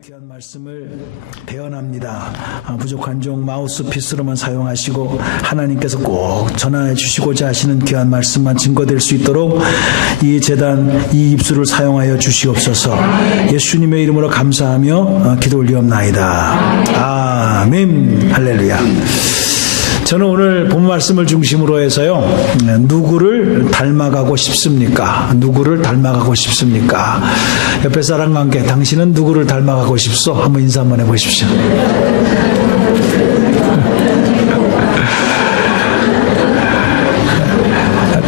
귀한 말씀을 대언합니다. 부족한 종 마우스피스로만 사용하시고 하나님께서 꼭 전하해 주시고자 하시는 귀한 말씀만 증거될 수 있도록 이 제단, 이 입술을 사용하여 주시옵소서. 예수님의 이름으로 감사하며 기도 올리옵나이다. 아멘. 할렐루야. 저는 오늘 본 말씀을 중심으로 해서요, 누구를 닮아가고 싶습니까? 누구를 닮아가고 싶습니까? 옆에 사람과 함께 당신은 누구를 닮아가고 싶소? 한번 인사 한번 해보십시오.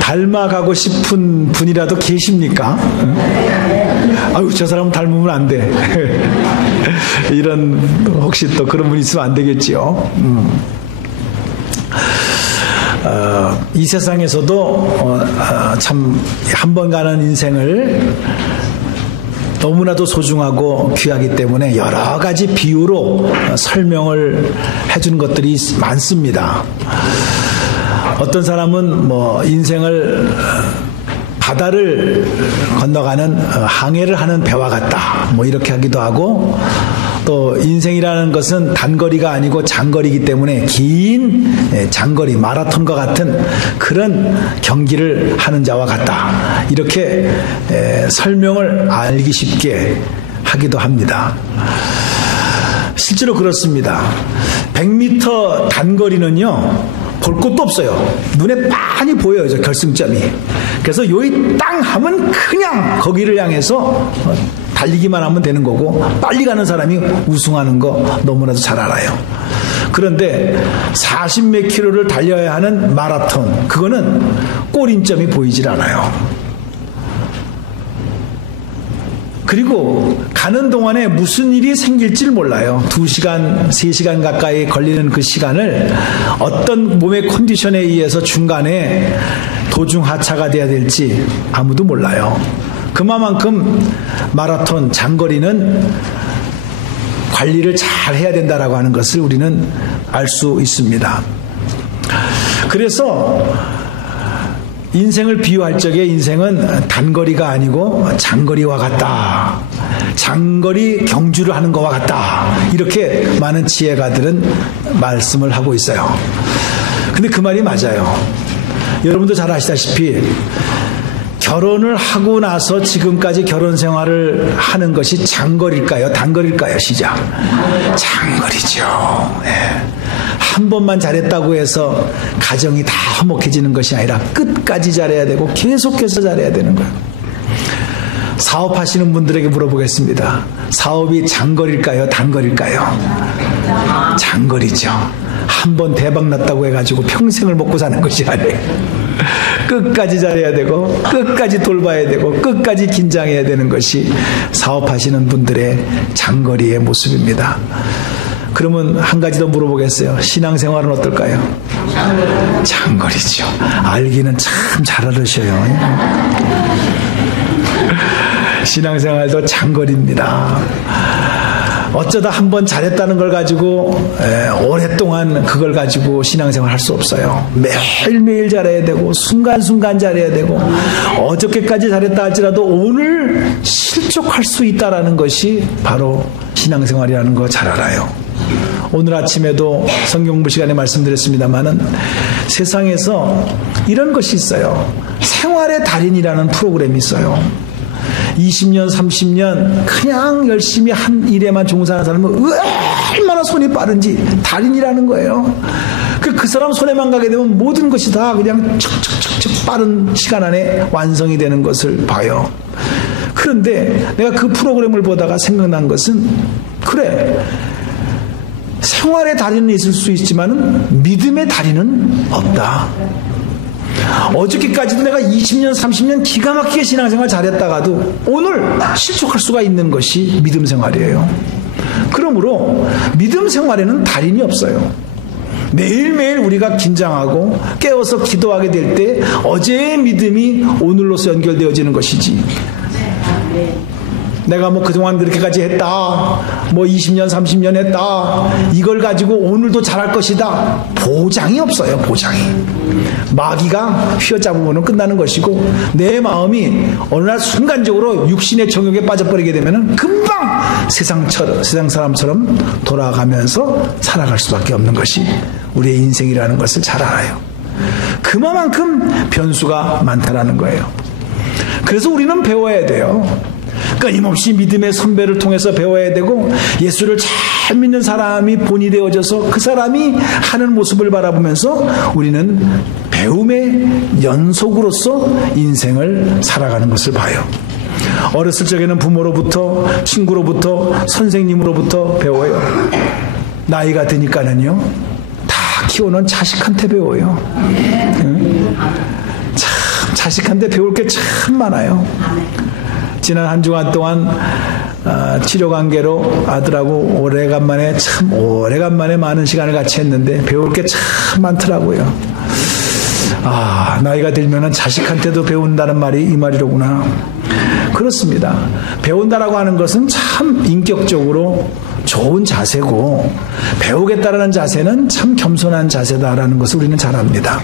닮아가고 싶은 분이라도 계십니까? 아유, 저 사람 닮으면 안 돼. 이런, 혹시 또 그런 분이 있으면 안 되겠지요. 이 세상에서도 참 한 번 가는 인생을 너무나도 소중하고 귀하기 때문에 여러 가지 비유로 설명을 해준 것들이 많습니다. 어떤 사람은 인생을 바다를 건너가는 항해를 하는 배와 같다, 이렇게 하기도 하고, 또 인생이라는 것은 단거리가 아니고 장거리이기 때문에 긴 장거리 마라톤과 같은 그런 경기를 하는 자와 같다, 이렇게 설명을 알기 쉽게 하기도 합니다. 실제로 그렇습니다. 100m 단거리는요, 볼 것도 없어요. 눈에 많이 보여요, 저 결승점이. 그래서 요이 땅 하면 그냥 거기를 향해서 달리기만 하면 되는 거고, 빨리 가는 사람이 우승하는 거 너무나도 잘 알아요. 그런데 40몇 킬로를 달려야 하는 마라톤, 그거는 꼬림점이 보이질 않아요. 그리고 가는 동안에 무슨 일이 생길지를 몰라요. 2시간, 3시간 가까이 걸리는 그 시간을 어떤 몸의 컨디션에 의해서 중간에 도중 하차가 돼야 될지 아무도 몰라요. 그만큼 마라톤, 장거리는 관리를 잘 해야 된다라고 하는 것을 우리는 알 수 있습니다. 그래서 인생을 비유할 적에 인생은 단거리가 아니고 장거리와 같다, 장거리 경주를 하는 것과 같다, 이렇게 많은 지혜가들은 말씀을 하고 있어요. 근데 그 말이 맞아요. 여러분도 잘 아시다시피 결혼을 하고 나서 지금까지 결혼 생활을 하는 것이 장거리일까요? 단거리일까요? 시작. 장거리죠. 네. 한 번만 잘했다고 해서 가정이 다 화목해지는 것이 아니라 끝까지 잘해야 되고 계속해서 잘해야 되는 거예요. 사업하시는 분들에게 물어보겠습니다. 사업이 장거리일까요? 단거리일까요? 장거리죠. 한 번 대박 났다고 해가지고 평생을 먹고 사는 것이 아니에요. 끝까지 잘해야 되고, 끝까지 돌봐야 되고, 끝까지 긴장해야 되는 것이 사업하시는 분들의 장거리의 모습입니다. 그러면 한 가지 더 물어보겠어요. 신앙생활은 어떨까요? 장거리죠. 알기는 참 잘 알으셔요. 신앙생활도 장거리입니다. 어쩌다 한 번 잘했다는 걸 가지고 오랫동안 그걸 가지고 신앙생활 할 수 없어요. 매일매일 잘해야 되고, 순간순간 잘해야 되고, 어저께까지 잘했다 할지라도 오늘 실족할 수 있다라는 것이 바로 신앙생활이라는 거 잘 알아요. 오늘 아침에도 성경공부 시간에 말씀드렸습니다마는 세상에서 이런 것이 있어요. 생활의 달인이라는 프로그램이 있어요. 20년, 30년 그냥 열심히 한 일에만 종사하는 사람은 얼마나 손이 빠른지 달인이라는 거예요. 그 사람 손에만 가게 되면 모든 것이 다 그냥 척척척척 빠른 시간 안에 완성이 되는 것을 봐요. 그런데 내가 그 프로그램을 보다가 생각난 것은, 그래, 생활의 달인은 있을 수 있지만 믿음의 달인은 없다. 어저께까지도 내가 20년, 30년 기가 막히게 신앙생활 잘했다가도 오늘 실족할 수가 있는 것이 믿음 생활이에요. 그러므로 믿음 생활에는 달인이 없어요. 매일매일 우리가 긴장하고 깨어서 기도하게 될 때 어제의 믿음이 오늘로서 연결되어지는 것이지, 내가 뭐 그동안 그렇게까지 했다, 뭐 20년 30년 했다, 이걸 가지고 오늘도 잘할 것이다, 보장이 없어요. 보장이. 마귀가 휘어잡으면 끝나는 것이고, 내 마음이 어느 날 순간적으로 육신의 정욕에 빠져버리게 되면 금방 세상 사람처럼 돌아가면서 살아갈 수밖에 없는 것이 우리의 인생이라는 것을 잘 알아요. 그만큼 변수가 많다라는 거예요. 그래서 우리는 배워야 돼요. 끊임없이 믿음의 선배를 통해서 배워야 되고, 예수를 잘 믿는 사람이 본이 되어져서 그 사람이 하는 모습을 바라보면서 우리는 배움의 연속으로서 인생을 살아가는 것을 봐요. 어렸을 적에는 부모로부터, 친구로부터, 선생님으로부터 배워요. 나이가 드니까는요, 다 키우는 자식한테 배워요. 참 자식한테 배울 게 참 많아요. 지난 한 주간 동안 치료 관계로 아들하고 오래간만에 많은 시간을 같이 했는데 배울 게 참 많더라고요. 나이가 들면은 자식한테도 배운다는 말이 이 말이로구나. 그렇습니다. 배운다라고 하는 것은 참 인격적으로 좋은 자세고, 배우겠다라는 자세는 참 겸손한 자세다라는 것을 우리는 잘 압니다.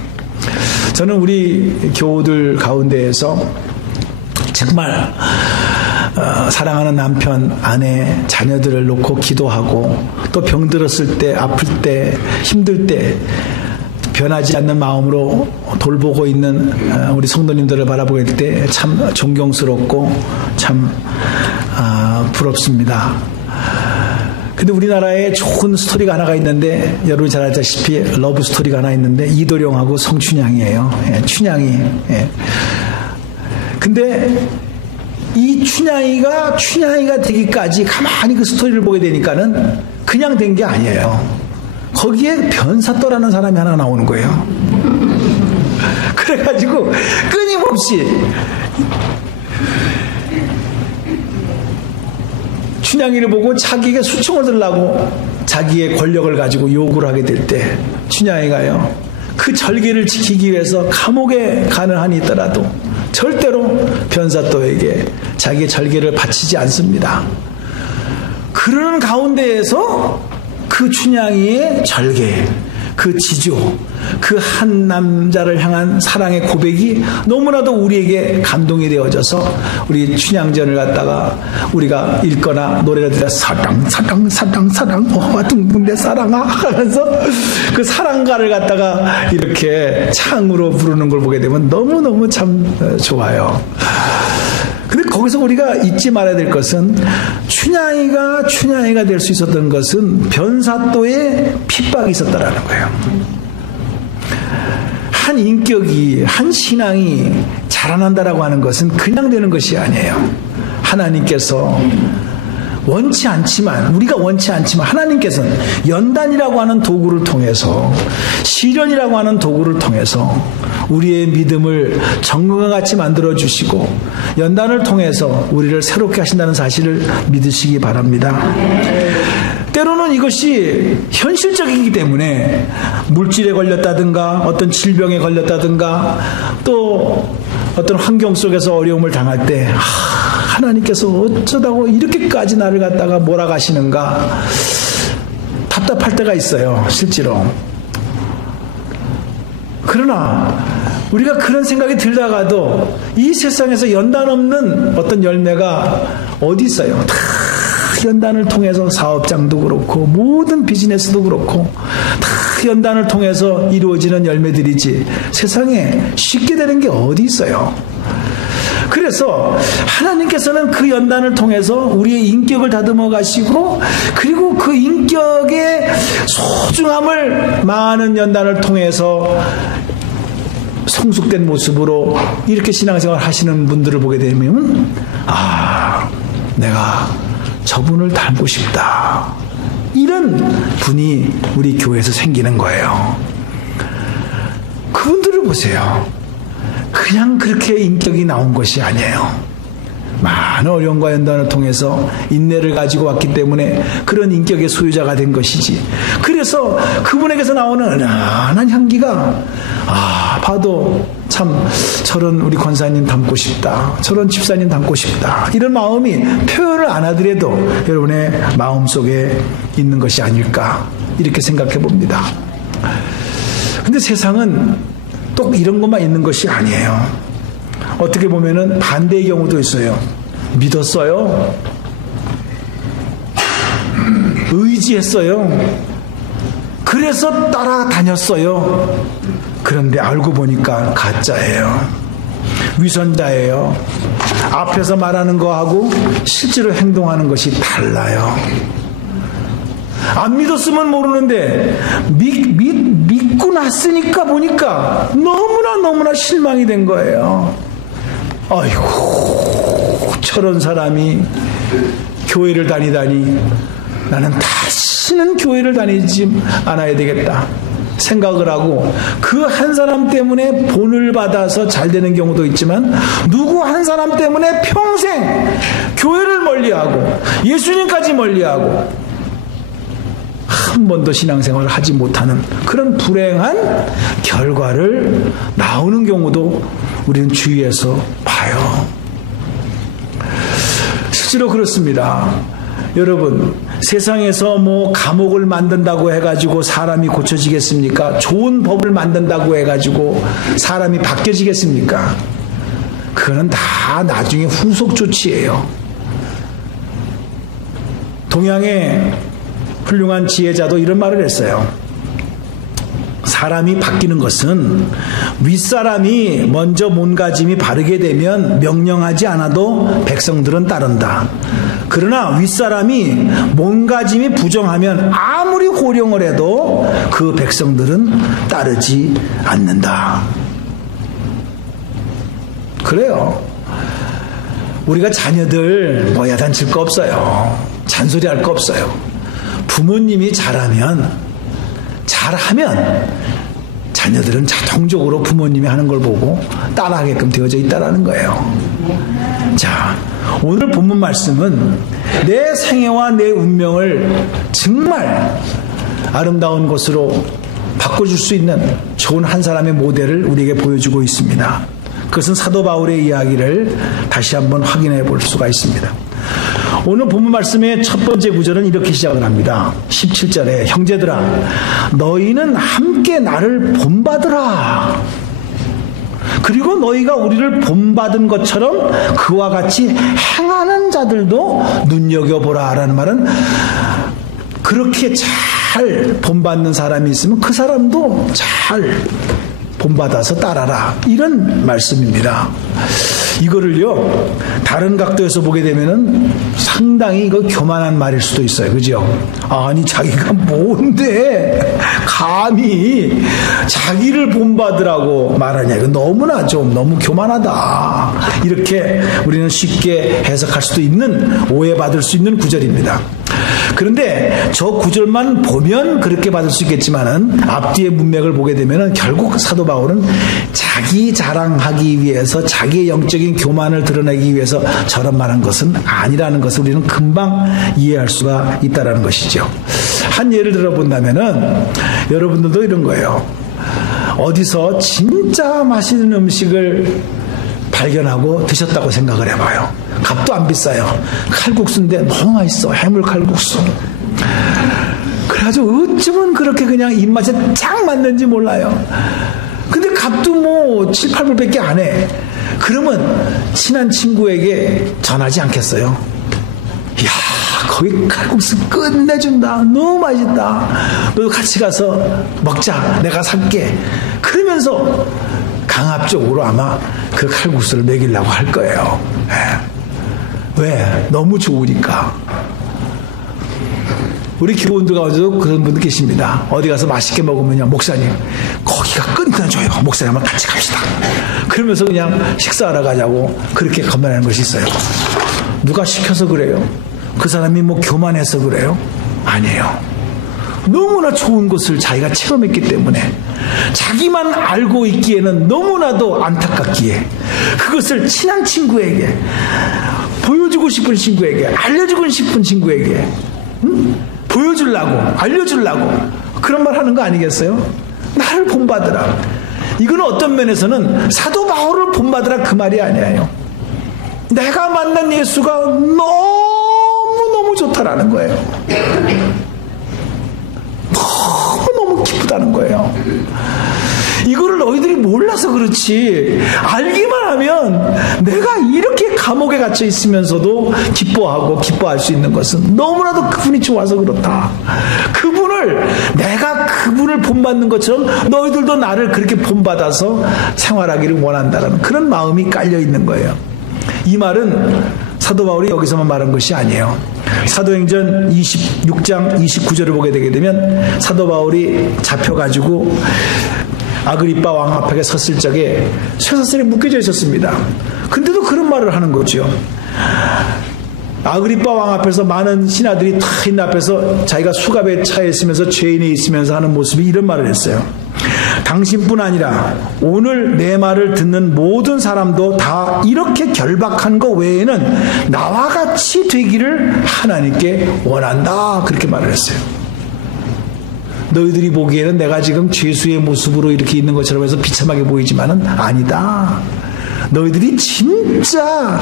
저는 우리 교우들 가운데에서 정말 사랑하는 남편, 아내, 자녀들을 놓고 기도하고, 또 병들었을 때, 아플 때, 힘들 때 변하지 않는 마음으로 돌보고 있는 우리 성도님들을 바라보게 될 때 참 존경스럽고 참 부럽습니다. 근데 우리나라에 좋은 스토리가 하나가 있는데, 여러분이 잘 알다시피 러브 스토리가 하나 있는데, 이도령하고 성춘향이에요. 춘향이. 근데 이 춘향이가 되기까지 가만히 그 스토리를 보게 되니까는 그냥 된 게 아니에요. 거기에 변사또라는 사람이 하나 나오는 거예요. 그래가지고 끊임없이 춘향이를 보고 자기에게 수총을 들라고 자기의 권력을 가지고 요구를 하게 될 때, 춘향이가요, 그 절개를 지키기 위해서 감옥에 가는 한이 있더라도 절대로 변사또에게 자기의 절개를 바치지 않습니다. 그러는 가운데에서 그 춘향이의 절개, 그 지조, 그 한 남자를 향한 사랑의 고백이 너무나도 우리에게 감동이 되어져서, 우리 춘향전을 갖다가 우리가 읽거나 노래를 들어 사랑 둥둥 내 사랑아 하면서 그 사랑가를 갖다가 이렇게 창으로 부르는 걸 보게 되면 너무너무 참 좋아요. 근데 거기서 우리가 잊지 말아야 될 것은, 춘향이가 될 수 있었던 것은 변사또의 핍박이 있었다라는 거예요. 한 인격이, 한 신앙이 자라난다라고 하는 것은 그냥 되는 것이 아니에요. 하나님께서 원치 않지만, 우리가 원치 않지만 하나님께서는 연단이라고 하는 도구를 통해서, 시련이라고 하는 도구를 통해서 우리의 믿음을 정금과 같이 만들어주시고, 연단을 통해서 우리를 새롭게 하신다는 사실을 믿으시기 바랍니다. 때로는 이것이 현실적이기 때문에 물질에 걸렸다든가 어떤 질병에 걸렸다든가 또 어떤 환경 속에서 어려움을 당할 때 하나님께서 어쩌다고 이렇게까지 나를 갖다가 몰아가시는가 답답할 때가 있어요, 실제로. 그러나 우리가 그런 생각이 들다가도 이 세상에서 연단 없는 어떤 열매가 어디 있어요? 다 연단을 통해서 사업장도 그렇고 모든 비즈니스도 그렇고 다 연단을 통해서 이루어지는 열매들이지, 세상에 쉽게 되는 게 어디 있어요? 그래서 하나님께서는 그 연단을 통해서 우리의 인격을 다듬어 가시고, 그리고 그 인격의 소중함을 많은 연단을 통해서 성숙된 모습으로 이렇게 신앙생활 하시는 분들을 보게 되면, 내가 저분을 닮고 싶다, 이런 분이 우리 교회에서 생기는 거예요. 그분들을 보세요. 그냥 그렇게 인격이 나온 것이 아니에요. 많은 어려움과 연단을 통해서 인내를 가지고 왔기 때문에 그런 인격의 소유자가 된 것이지. 그래서 그분에게서 나오는 은은한 향기가 봐도 참 저런 우리 권사님 닮고 싶다, 저런 집사님 닮고 싶다, 이런 마음이 표현을 안 하더라도 여러분의 마음속에 있는 것이 아닐까 이렇게 생각해 봅니다. 근데 세상은 또 이런 것만 있는 것이 아니에요. 어떻게 보면은 반대의 경우도 있어요. 믿었어요. 의지했어요. 그래서 따라다녔어요. 그런데 알고 보니까 가짜예요. 위선자예요. 앞에서 말하는 거하고 실제로 행동하는 것이 달라요. 안 믿었으면 모르는데 믿고 났으니까 보니까 너무나 실망이 된 거예요. 아이고, 저런 사람이 교회를 다니다니 나는 다시는 교회를 다니지 않아야 되겠다 생각을 하고, 그 한 사람 때문에 본을 받아서 잘 되는 경우도 있지만 누구 한 사람 때문에 평생 교회를 멀리하고 예수님까지 멀리하고 한 번도 신앙생활을 하지 못하는 그런 불행한 결과를 나오는 경우도 우리는 주위에서 봐요. 실제로 그렇습니다. 여러분, 세상에서 뭐 감옥을 만든다고 해가지고 사람이 고쳐지겠습니까? 좋은 법을 만든다고 해가지고 사람이 바뀌어지겠습니까? 그거는 다 나중에 후속 조치예요. 동양의 훌륭한 지혜자도 이런 말을 했어요. 사람이 바뀌는 것은 윗사람이 먼저 몸가짐이 바르게 되면 명령하지 않아도 백성들은 따른다. 그러나 윗사람이 몸가짐이 부정하면 아무리 호령을 해도 그 백성들은 따르지 않는다. 그래요. 우리가 자녀들 뭐 야단칠 거 없어요. 잔소리할 거 없어요. 부모님이 잘하면 자녀들은 자동적으로 부모님이 하는 걸 보고 따라하게끔 되어져 있다는 거예요. 자, 오늘 본문 말씀은 내 생애와 내 운명을 정말 아름다운 것으로 바꿔줄 수 있는 좋은 한 사람의 모델을 우리에게 보여주고 있습니다. 그것은 사도 바울의 이야기를 다시 한번 확인해 볼 수가 있습니다. 오늘 본문 말씀의 첫 번째 구절은 이렇게 시작을 합니다. 17절에 형제들아 너희는 함께 나를 본받으라. 그리고 너희가 우리를 본받은 것처럼 그와 같이 행하는 자들도 눈여겨보라 라는 말은 그렇게 잘 본받는 사람이 있으면 그 사람도 잘 본받아서 따라라, 이런 말씀입니다. 이거를요 다른 각도에서 보게 되면은 상당히 이거 교만한 말일 수도 있어요. 그죠? 아니 자기가 뭔데 감히 자기를 본받으라고 말하냐, 이거 너무나 좀 너무 교만하다, 이렇게 우리는 쉽게 해석할 수도 있는, 오해받을 수 있는 구절입니다. 그런데 저 구절만 보면 그렇게 받을 수 있겠지만은 앞뒤의 문맥을 보게 되면은 결국 사도 바울은 자기 자랑하기 위해서, 자기의 영적인 교만을 드러내기 위해서 저런 말한 것은 아니라는 것을 우리는 금방 이해할 수가 있다라는 것이죠. 한 예를 들어본다면은 여러분들도 이런 거예요. 어디서 진짜 맛있는 음식을 발견하고 드셨다고 생각을 해봐요. 값도 안 비싸요. 칼국수인데 너무 맛있어. 해물 칼국수. 그래가지고 어쩌면 그렇게 그냥 입맛에 딱 맞는지 몰라요. 근데 값도 뭐 7, 8불밖에 안 해. 그러면 친한 친구에게 전하지 않겠어요? 이야, 거기 칼국수 끝내준다. 너무 맛있다. 너도 같이 가서 먹자. 내가 살게. 그러면서 강압적으로 아마 그 칼국수를 먹이려고 할 거예요. 왜? 너무 좋으니까. 우리 교원들 가운데도 그런 분들 계십니다. 어디 가서 맛있게 먹으면요, 목사님 거기가 끝내줘요. 목사님과 같이 갑시다. 그러면서 그냥 식사하러 가자고 그렇게 건면하는 것이 있어요. 누가 시켜서 그래요? 그 사람이 뭐 교만해서 그래요? 아니에요. 너무나 좋은 것을 자기가 체험했기 때문에, 자기만 알고 있기에는 너무나도 안타깝기에 그것을 친한 친구에게 보여주고 싶은 친구에게, 알려주고 싶은 친구에게, 보여주려고, 알려주려고 그런 말 하는 거 아니겠어요? 나를 본받으라. 이건 어떤 면에서는 사도 바울을 본받으라 그 말이 아니에요. 내가 만난 예수가 너무너무 좋다라는 거예요. 너무너무 기쁘다는 거예요. 이거를 너희들이 몰라서 그렇지, 알기만 하면 내가 이렇게 감옥에 갇혀 있으면서도 기뻐하고 기뻐할 수 있는 것은 너무나도 그분이 좋아서 그렇다. 내가 그분을 본받는 것처럼 너희들도 나를 그렇게 본받아서 생활하기를 원한다는 그런 마음이 깔려 있는 거예요. 이 말은 사도 바울이 여기서만 말한 것이 아니에요. 사도행전 26장 29절을 보게 되게 되면 사도 바울이 잡혀가지고 아그리빠 왕 앞에 섰을 적에 쇠사슬에 묶여져 있었습니다. 근데도 그런 말을 하는 거죠. 아그리빠 왕 앞에서 많은 신하들이 다 있는 앞에서 자기가 수갑에 차 있으면서 죄인에 있으면서 하는 모습이 이런 말을 했어요. 당신뿐 아니라 오늘 내 말을 듣는 모든 사람도 다 이렇게 결박한 것 외에는 나와 같이 되기를 하나님께 원한다. 그렇게 말을 했어요. 너희들이 보기에는 내가 지금 죄수의 모습으로 이렇게 있는 것처럼 해서 비참하게 보이지만은 아니다. 너희들이 진짜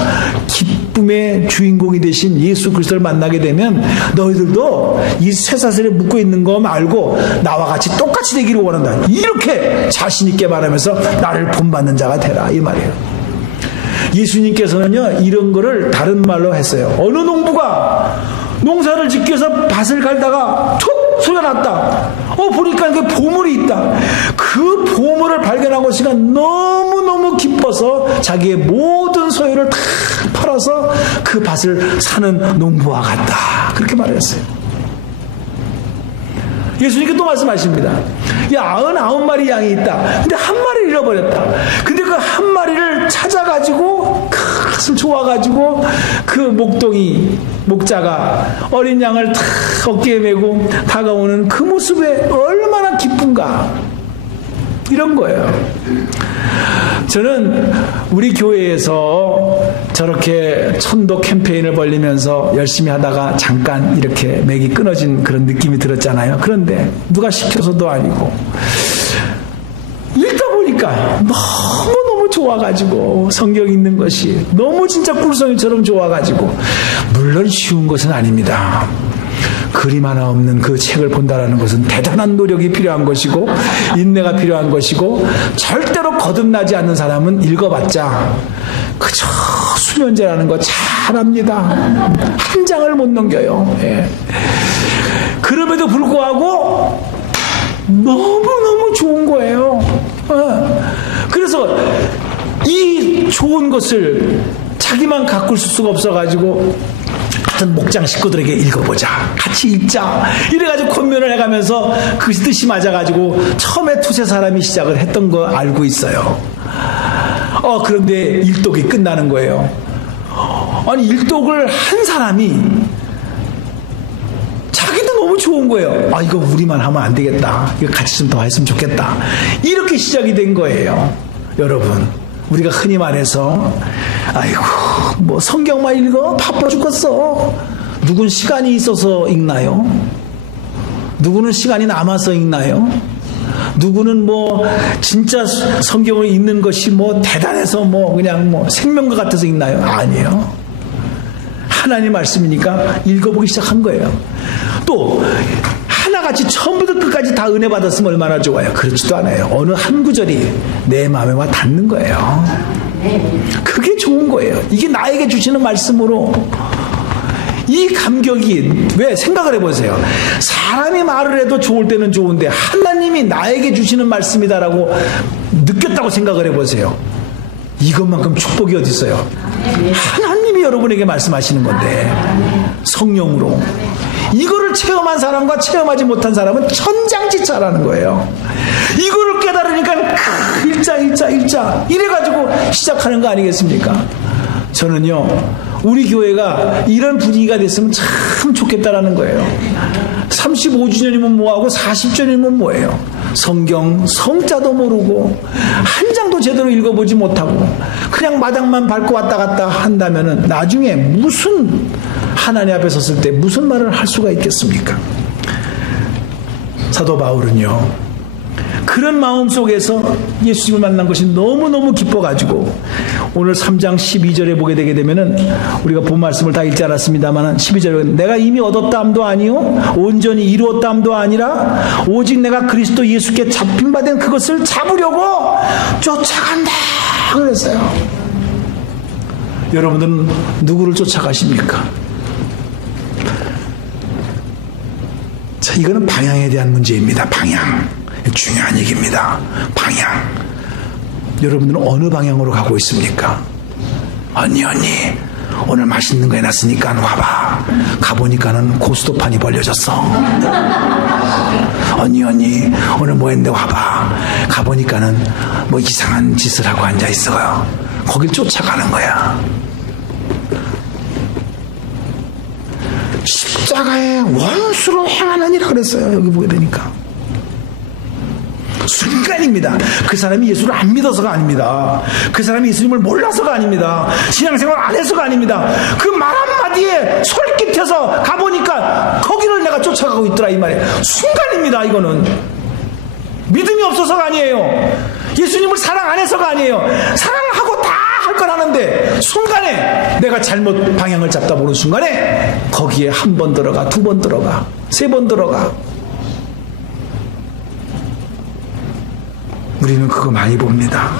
기쁨의 주인공이 되신 예수 그리스도를 만나게 되면 너희들도 이 쇠사슬에 묶여 있는 거 말고 나와 같이 똑같이 되기를 원한다. 이렇게 자신 있게 말하면서 나를 본받는 자가 되라 이 말이에요. 예수님께서는요 이런 거를 다른 말로 했어요. 어느 농부가 농사를 짓기 위해서 밭을 갈다가 툭 소리가 났다. 보니까 그 보물이 있다. 그 보물을 발견하고 있으니까 너무너무 기뻐서 자기의 모든 소유를 다 팔아서 그 밭을 사는 농부와 같다. 그렇게 말했어요. 예수님께 또 말씀하십니다. 야, 99마리 양이 있다. 근데 한 마리를 잃어버렸다. 근데 그 한 마리를 찾아가지고 가슴 좋아가지고 그 목자가 어린 양을 다 어깨에 메고 다가오는 그 모습에 얼마나 기쁜가. 이런 거예요. 저는 우리 교회에서 저렇게 천도 캠페인을 벌리면서 열심히 하다가 잠깐 이렇게 맥이 끊어진 그런 느낌이 들었잖아요. 그런데 누가 시켜서도 아니고 읽다 보니까 너무너무 좋아가지고 성경 읽는 것이 너무 진짜 꿀송이처럼 좋아가지고 물론 쉬운 것은 아닙니다. 그림 하나 없는 그 책을 본다라는 것은 대단한 노력이 필요한 것이고 인내가 필요한 것이고 절대로 거듭나지 않는 사람은 읽어봤자 그저 수면제라는 거 잘합니다. 한 장을 못 넘겨요. 예. 그럼에도 불구하고 너무너무 좋은 거예요. 그래서 이 좋은 것을 자기만 가꿀 수가 없어가지고 같은 목장 식구들에게 읽어보자. 같이 읽자. 이래가지고 권면을 해가면서 그 뜻이 맞아가지고 처음에 두세 사람이 시작을 했던 거 알고 있어요. 그런데 일독이 끝나는 거예요. 아니 일독을 한 사람이 자기도 너무 좋은 거예요. 이거 우리만 하면 안 되겠다. 이거 같이 좀 더 했으면 좋겠다. 이렇게 시작이 된 거예요. 여러분, 우리가 흔히 말해서 아이고 뭐 성경만 읽어? 바빠 죽겠어. 누군 시간이 있어서 읽나요? 누구는 시간이 남아서 읽나요? 누구는 뭐 진짜 성경을 읽는 것이 뭐 대단해서 뭐 그냥 뭐 생명과 같아서 읽나요? 아니에요. 하나님 말씀이니까 읽어보기 시작한 거예요. 또 하나같이 처음부터 끝까지 다 은혜 받았으면 얼마나 좋아요. 그렇지도 않아요. 어느 한 구절이 내 마음에 와 닿는 거예요. 그게 좋은 거예요. 이게 나에게 주시는 말씀으로 이 감격이, 왜 생각을 해보세요. 사람이 말을 해도 좋을 때는 좋은데 하나님이 나에게 주시는 말씀이다라고 느꼈다고 생각을 해보세요. 이것만큼 축복이 어디 있어요. 하나님이 여러분에게 말씀하시는 건데 성령으로 이거를 체험한 사람과 체험하지 못한 사람은 천장지차라는 거예요. 이거를 깨달으니까 일자 이래가지고 시작하는 거 아니겠습니까? 저는요 우리 교회가 이런 분위기가 됐으면 참 좋겠다라는 거예요. 35주년이면 뭐하고 40주년이면 뭐예요. 성경 성자도 모르고 한 장도 제대로 읽어보지 못하고 그냥 마당만 밟고 왔다 갔다 한다면은 나중에 무슨 하나님 앞에 섰을 때 무슨 말을 할 수가 있겠습니까? 사도 바울은요, 그런 마음 속에서 예수님을 만난 것이 너무너무 기뻐가지고 오늘 3장 12절에 보게 되게 되면은 우리가 본 말씀을 다 읽지 않았습니다만 12절에 내가 이미 얻었다함도 아니요 온전히 이루었다함도 아니라 오직 내가 그리스도 예수께 잡힌 바 된 그것을 잡으려고 쫓아간다 그랬어요. 여러분들은 누구를 쫓아가십니까? 자, 이거는 방향에 대한 문제입니다. 방향. 중요한 얘기입니다. 방향. 여러분들은 어느 방향으로 가고 있습니까? 언니 오늘 맛있는 거 해놨으니까 와봐. 가보니까는 고스톱판이 벌려졌어. 언니 오늘 뭐 했는데 와봐. 가보니까는 뭐 이상한 짓을 하고 앉아있어요. 거길 쫓아가는 거야. 십자가의 원수로 행하느니라 그랬어요. 여기 보게 되니까 순간입니다. 그 사람이 예수를 안 믿어서가 아닙니다. 그 사람이 예수님을 몰라서가 아닙니다. 신앙생활 안 해서가 아닙니다. 그 말 한마디에 솔깃해서 가보니까 거기를 내가 쫓아가고 있더라 이 말이에요. 순간입니다. 이거는 믿음이 없어서가 아니에요. 예수님을 사랑 안 해서가 아니에요. 사랑하고 다 할 걸 하는데 순간에 내가 잘못 방향을 잡다 보는 순간에 거기에 한 번 들어가, 두 번 들어가, 세 번 들어가. 우리는 그거 많이 봅니다.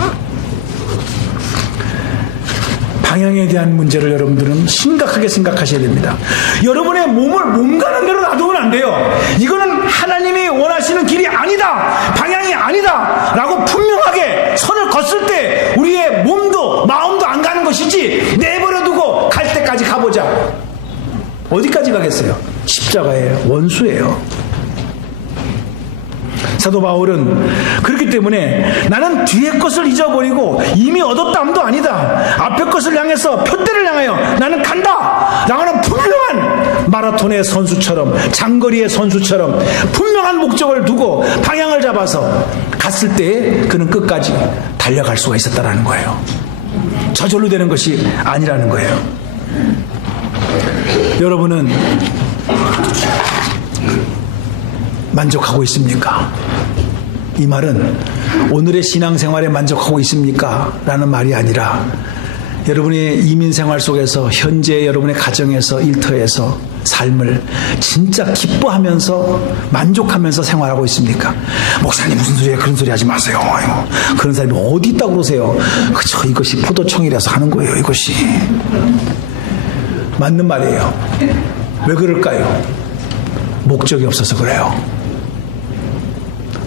방향에 대한 문제를 여러분들은 심각하게 생각하셔야 됩니다. 여러분의 몸 가는 대로 놔두면 안 돼요. 이거는 하나님이 원하시는 길이 아니다, 방향이 아니다 라고 분명하게 선을 걷을 때 우리의 몸도 마음도 안 가는 것이지, 내버려두고 갈 때까지 가보자. 어디까지 가겠어요? 십자가의 원수예요. 사도 바울은 그렇기 때문에 나는 뒤의 것을 잊어버리고 이미 얻었다함도 아니다, 앞의 것을 향해서 표대를 향하여 나는 간다 라고는 분명한 마라톤의 선수처럼, 장거리의 선수처럼 분명한 목적을 두고 방향을 잡아서 갔을 때 그는 끝까지 달려갈 수가 있었다라는 거예요. 저절로 되는 것이 아니라는 거예요. 여러분은 만족하고 있습니까? 이 말은 오늘의 신앙생활에 만족하고 있습니까? 라는 말이 아니라 여러분의 이민생활 속에서 현재 여러분의 가정에서 일터에서 삶을 진짜 기뻐하면서 만족하면서 생활하고 있습니까? 목사님 무슨 소리예요? 그런 소리 하지 마세요. 그런 사람이 어디 있다고 그러세요? 그쵸, 이것이 포도청이라서 하는 거예요. 이것이 맞는 말이에요. 왜 그럴까요? 목적이 없어서 그래요.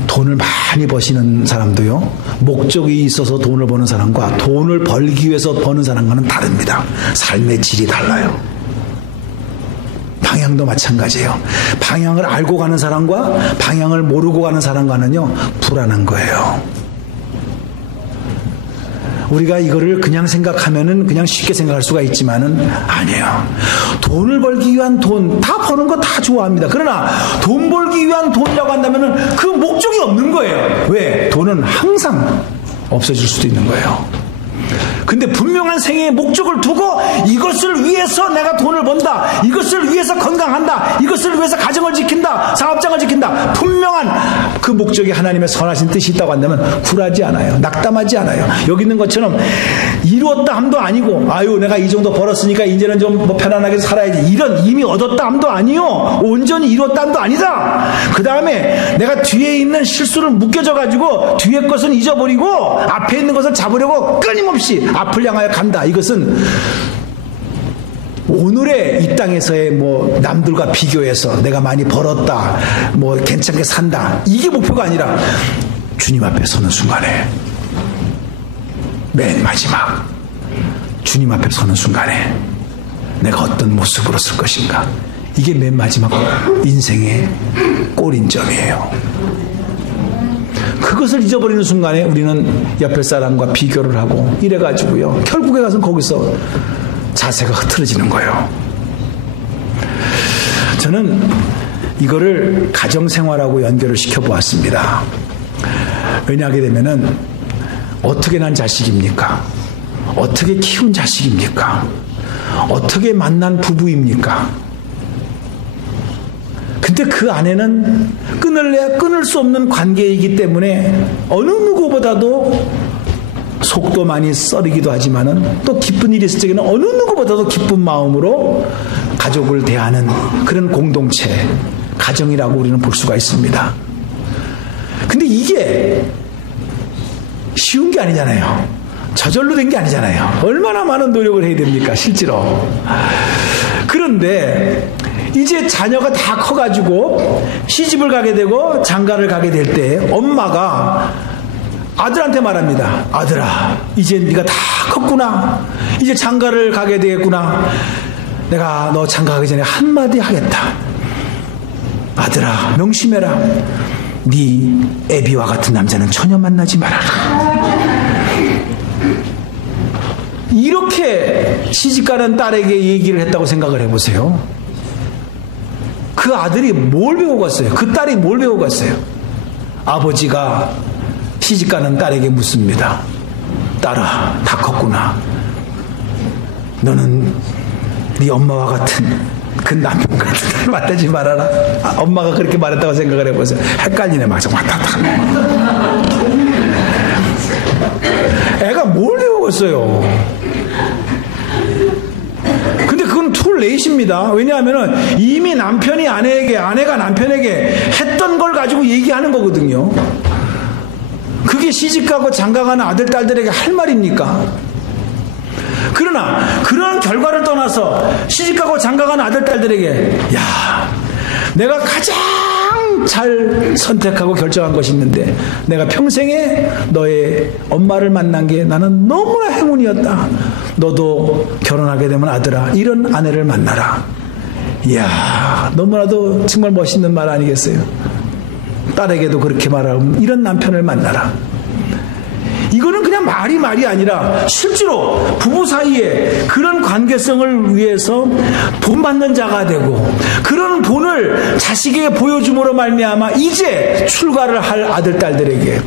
돈을 많이 버시는 사람도요, 목적이 있어서 돈을 버는 사람과 돈을 벌기 위해서 버는 사람과는 다릅니다. 삶의 질이 달라요. 방향도 마찬가지예요. 방향을 알고 가는 사람과 방향을 모르고 가는 사람과는요, 불안한 거예요. 우리가 이거를 그냥 생각하면은 그냥 쉽게 생각할 수가 있지만은 아니에요. 돈을 벌기 위한 돈, 다 버는 거 다 좋아합니다. 그러나 돈 벌기 위한 돈이라고 한다면은 그 목적이 없는 거예요. 왜? 돈은 항상 없어질 수도 있는 거예요. 근데 분명한 생애의 목적을 두고 이것을 위해서 내가 돈을 번다, 이것을 위해서 건강한다, 이것을 위해서 가정을 지킨다, 사업장을 지킨다, 분명한 그 목적이 하나님의 선하신 뜻이 있다고 한다면 굴하지 않아요. 낙담하지 않아요. 여기 있는 것처럼 이루었다 함도 아니고, 아유 내가 이 정도 벌었으니까 이제는 좀 뭐 편안하게 살아야지, 이런 이미 얻었다 함도 아니요, 온전히 이루었다 함도 아니다. 그 다음에 내가 뒤에 있는 실수를 묶여져 가지고 뒤에 것은 잊어버리고 앞에 있는 것을 잡으려고 끊임없이 앞을 향하여 간다. 이것은 오늘의 이 땅에서의 뭐 남들과 비교해서 내가 많이 벌었다, 뭐 괜찮게 산다, 이게 목표가 아니라 주님 앞에 서는 순간에, 맨 마지막 주님 앞에 서는 순간에 내가 어떤 모습으로 쓸 것인가, 이게 맨 마지막 인생의 골인점이에요. 그것을 잊어버리는 순간에 우리는 옆에 사람과 비교를 하고 이래가지고요, 결국에 가서 거기서 자세가 흐트러지는 거예요. 저는 이거를 가정생활하고 연결을 시켜보았습니다. 왜냐하게 되면은 어떻게 난 자식입니까? 어떻게 키운 자식입니까? 어떻게 만난 부부입니까? 근데 그 안에는 끊을래야 끊을 수 없는 관계이기 때문에 어느 누구보다도 속도 많이 썰이기도 하지만은 또 기쁜 일이 있을 적에는 어느 누구보다도 기쁜 마음으로 가족을 대하는 그런 공동체, 가정이라고 우리는 볼 수가 있습니다. 근데 이게 쉬운 게 아니잖아요. 저절로 된 게 아니잖아요. 얼마나 많은 노력을 해야 됩니까, 실제로. 그런데 이제 자녀가 다 커가지고 시집을 가게 되고 장가를 가게 될 때 엄마가 아들한테 말합니다. 아들아, 이제 네가 다 컸구나. 이제 장가를 가게 되겠구나. 내가 너 장가 가기 전에 한마디 하겠다. 아들아, 명심해라. 네 애비와 같은 남자는 전혀 만나지 말아라. 이렇게 시집가는 딸에게 얘기를 했다고 생각을 해보세요. 그 아들이 뭘 배우고 갔어요? 그 딸이 뭘 배우고 갔어요? 아버지가 시집가는 딸에게 묻습니다. 딸아, 다 컸구나. 너는 네 엄마와 같은 그 남편 같은 딸 만나지 말아라. 엄마가 그렇게 말했다고 생각을 해보세요. 헷갈리네. 막 왔다 갔다. 애가 뭘 배우겠어요? 근데 그건 툴레이십니다. 왜냐하면 이미 남편이 아내에게, 아내가 남편에게 했던 걸 가지고 얘기하는 거거든요. 그게 시집가고 장가가는 아들, 딸들에게 할 말입니까? 그러나 그런 결과를 떠나서 시집가고 장가가는 아들, 딸들에게 야, 내가 가장 잘 선택하고 결정한 것이 있는데 내가 평생에 너의 엄마를 만난 게 나는 너무나 행운이었다. 너도 결혼하게 되면 아들아, 이런 아내를 만나라. 이야, 너무나도 정말 멋있는 말 아니겠어요? 딸에게도 그렇게 말하면 이런 남편을 만나라. 이거는 그냥 말이 아니라 실제로 부부 사이에 그런 관계성을 위해서 돈 받는 자가 되고 그런 돈을 자식에게 보여줌으로 말미암아 이제 출가를 할 아들, 딸들에게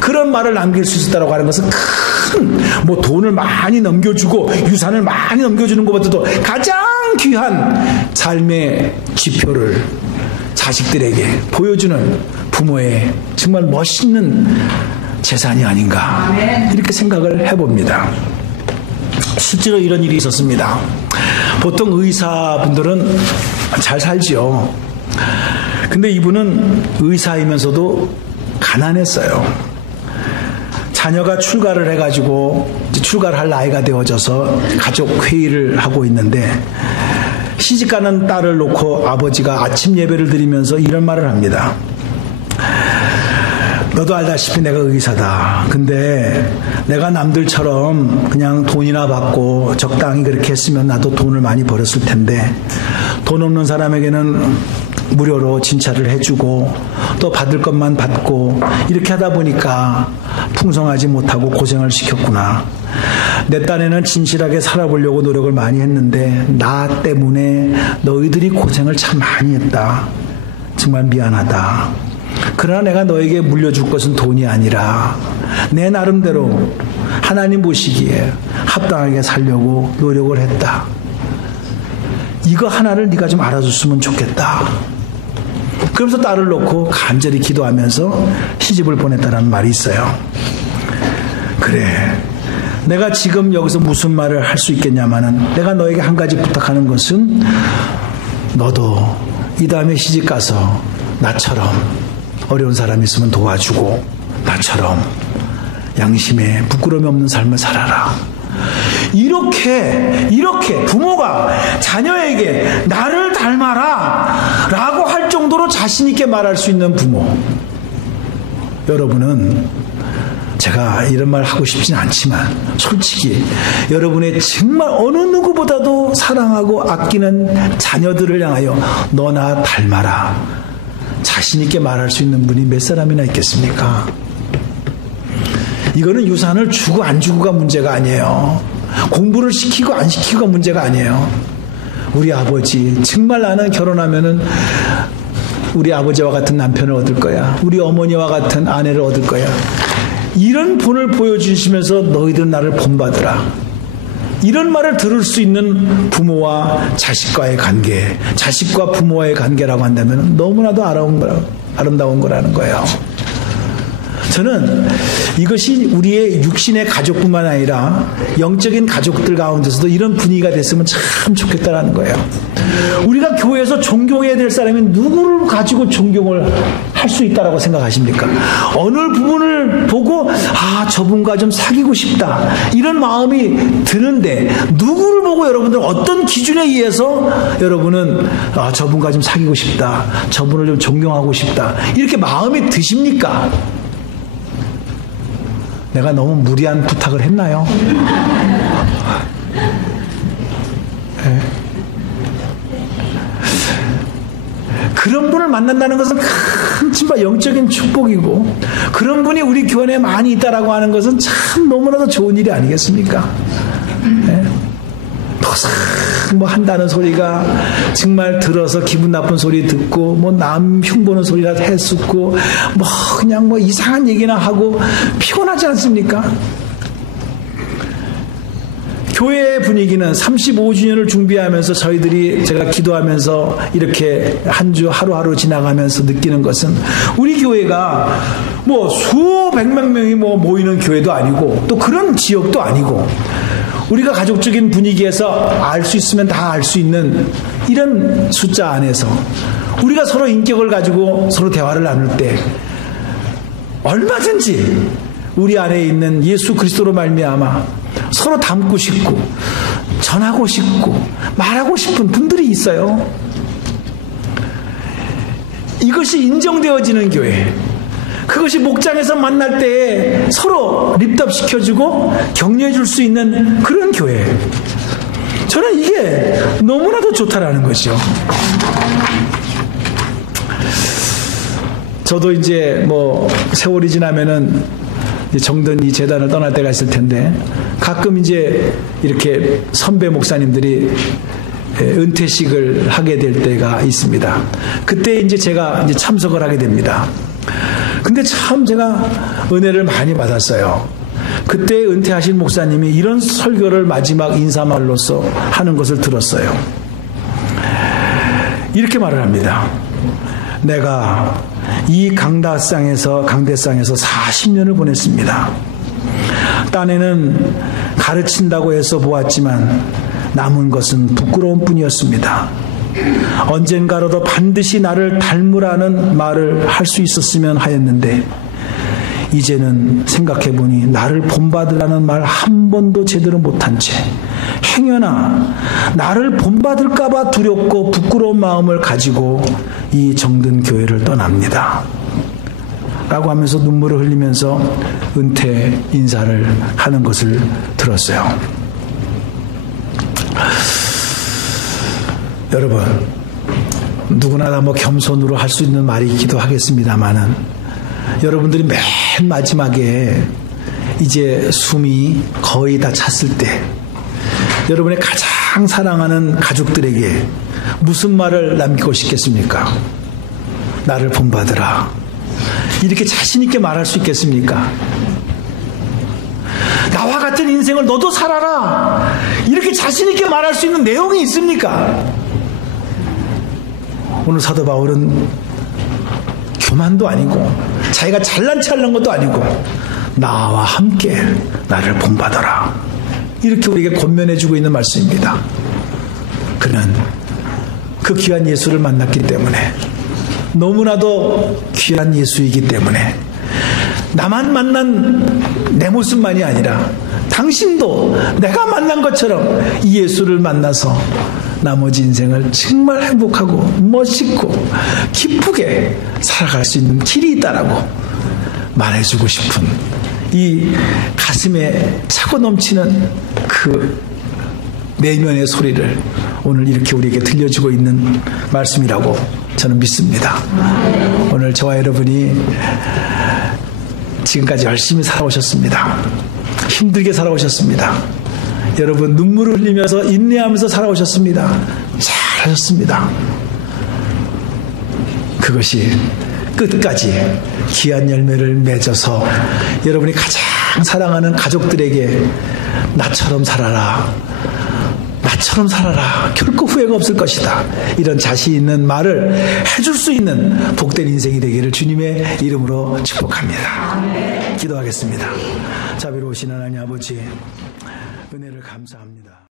그런 말을 남길 수 있었다고 하는 것은 큰 뭐 돈을 많이 넘겨주고 유산을 많이 넘겨주는 것보다도 가장 귀한 삶의 지표를 자식들에게 보여주는 부모의 정말 멋있는 재산이 아닌가 이렇게 생각을 해봅니다. 실제로 이런 일이 있었습니다. 보통 의사분들은 잘 살지요. 근데 이분은 의사이면서도 가난했어요. 자녀가 출가를 해가지고 출가를 할 나이가 되어져서 가족 회의를 하고 있는데 시집가는 딸을 놓고 아버지가 아침 예배를 드리면서 이런 말을 합니다. 너도 알다시피 내가 의사다. 근데 내가 남들처럼 그냥 돈이나 받고 적당히 그렇게 했으면 나도 돈을 많이 벌었을 텐데 돈 없는 사람에게는 무료로 진찰을 해주고 또 받을 것만 받고 이렇게 하다 보니까 풍성하지 못하고 고생을 시켰구나. 내 딴에는 진실하게 살아보려고 노력을 많이 했는데 나 때문에 너희들이 고생을 참 많이 했다. 정말 미안하다. 그러나 내가 너에게 물려줄 것은 돈이 아니라 내 나름대로 하나님 보시기에 합당하게 살려고 노력을 했다. 이거 하나를 네가 좀 알아줬으면 좋겠다. 그러면서 딸을 놓고 간절히 기도하면서 시집을 보냈다는 말이 있어요. 그래, 내가 지금 여기서 무슨 말을 할 수 있겠냐마는 내가 너에게 한 가지 부탁하는 것은 너도 이 다음에 시집 가서 나처럼 어려운 사람 있으면 도와주고 나처럼 양심에 부끄러움이 없는 삶을 살아라. 이렇게 부모가 자녀에게 나를 닮아라 라고 할 정도로 자신 있게 말할 수 있는 부모. 여러분은 제가 이런 말 하고 싶진 않지만 솔직히 여러분의 정말 어느 누구보다도 사랑하고 아끼는 자녀들을 향하여 너나 닮아라 자신 있게 말할 수 있는 분이 몇 사람이나 있겠습니까? 이거는 유산을 주고 안 주고가 문제가 아니에요. 공부를 시키고 안 시키고가 문제가 아니에요. 우리 아버지 정말 나는 결혼하면은 우리 아버지와 같은 남편을 얻을 거야. 우리 어머니와 같은 아내를 얻을 거야. 이런 본을 보여주시면서 너희들 나를 본받으라. 이런 말을 들을 수 있는 부모와 자식과의 관계, 자식과 부모와의 관계라고 한다면 너무나도 아름다운 거라는 거예요. 저는 이것이 우리의 육신의 가족뿐만 아니라 영적인 가족들 가운데서도 이런 분위기가 됐으면 참 좋겠다라는 거예요. 우리가 교회에서 존경해야 될 사람이 누구를 가지고 존경을 할 수 있다라고 생각하십니까? 어느 부분을 보고 저분과 좀 사귀고 싶다 이런 마음이 드는데 누구를 보고 여러분들 어떤 기준에 의해서 여러분은 저분과 좀 사귀고 싶다, 저분을 좀 존경하고 싶다 이렇게 마음이 드십니까? 내가 너무 무리한 부탁을 했나요? 네. 그런 분을 만난다는 것은 큰 정말 영적인 축복이고 그런 분이 우리 교회 에 많이 있다라고 하는 것은 참 너무나도 좋은 일이 아니겠습니까? 네. 뭐 한다는 소리가 정말 들어서 기분 나쁜 소리 듣고 뭐 남 흉보는 소리라도 했었고 뭐 그냥 뭐 이상한 얘기나 하고 피곤하지 않습니까? 교회의 분위기는 35주년을 준비하면서 저희들이 제가 기도하면서 이렇게 한 주 하루하루 지나가면서 느끼는 것은 우리 교회가 뭐 수백만 명이 뭐 모이는 교회도 아니고 또 그런 지역도 아니고 우리가 가족적인 분위기에서 알 수 있으면 다 알 수 있는 이런 숫자 안에서 우리가 서로 인격을 가지고 서로 대화를 나눌 때 얼마든지 우리 안에 있는 예수 그리스도로 말미암아 서로 닮고 싶고 전하고 싶고 말하고 싶은 분들이 있어요. 이것이 인정되어지는 교회, 그것이 목장에서 만날 때 서로 립답시켜주고 격려해줄 수 있는 그런 교회, 저는 이게 너무나도 좋다라는 거죠. 저도 이제 뭐 세월이 지나면은 정든 이 재단을 떠날 때가 있을 텐데 가끔 이제 이렇게 선배 목사님들이 은퇴식을 하게 될 때가 있습니다. 그때 이제 제가 이제 참석을 하게 됩니다. 근데 참 제가 은혜를 많이 받았어요. 그때 은퇴하신 목사님이 이런 설교를 마지막 인사말로서 하는 것을 들었어요. 이렇게 말을 합니다. 내가 이 강대상에서 40년을 보냈습니다. 딴에는 가르친다고 해서 보았지만 남은 것은 부끄러운 뿐이었습니다. 언젠가라도 반드시 나를 닮으라는 말을 할 수 있었으면 하였는데 이제는 생각해보니 나를 본받으라는 말 한 번도 제대로 못한 채 행여나 나를 본받을까봐 두렵고 부끄러운 마음을 가지고 이 정든 교회를 떠납니다. 라고 하면서 눈물을 흘리면서 은퇴 인사를 하는 것을 들었어요. 여러분, 누구나 다 뭐 겸손으로 할 수 있는 말이기도 하겠습니다만은 여러분들이 맨 마지막에 이제 숨이 거의 다 찼을 때 여러분의 가장 사랑하는 가족들에게 무슨 말을 남기고 싶겠습니까? 나를 본받으라. 이렇게 자신 있게 말할 수 있겠습니까? 나와 같은 인생을 너도 살아라. 이렇게 자신 있게 말할 수 있는 내용이 있습니까? 오늘 사도 바울은 교만도 아니고 자기가 잘난 체 하는 것도 아니고 나와 함께 나를 본받아라. 이렇게 우리에게 권면해주고 있는 말씀입니다. 그는 그 귀한 예수를 만났기 때문에, 너무나도 귀한 예수이기 때문에 나만 만난 내 모습만이 아니라 당신도 내가 만난 것처럼 이 예수를 만나서 나머지 인생을 정말 행복하고 멋있고 기쁘게 살아갈 수 있는 길이 있다라고 말해주고 싶은 이 가슴에 차고 넘치는 그 내면의 소리를 오늘 이렇게 우리에게 들려주고 있는 말씀이라고 저는 믿습니다. 오늘 저와 여러분이 지금까지 열심히 살아오셨습니다. 힘들게 살아오셨습니다. 여러분 눈물을 흘리면서 인내하면서 살아오셨습니다. 잘하셨습니다. 그것이 끝까지 귀한 열매를 맺어서 여러분이 가장 사랑하는 가족들에게 나처럼 살아라, 나처럼 살아라, 결코 후회가 없을 것이다, 이런 자신 있는 말을 해줄 수 있는 복된 인생이 되기를 주님의 이름으로 축복합니다. 기도하겠습니다. 자비로우신 하나님 아버지, 은혜를 감사합니다.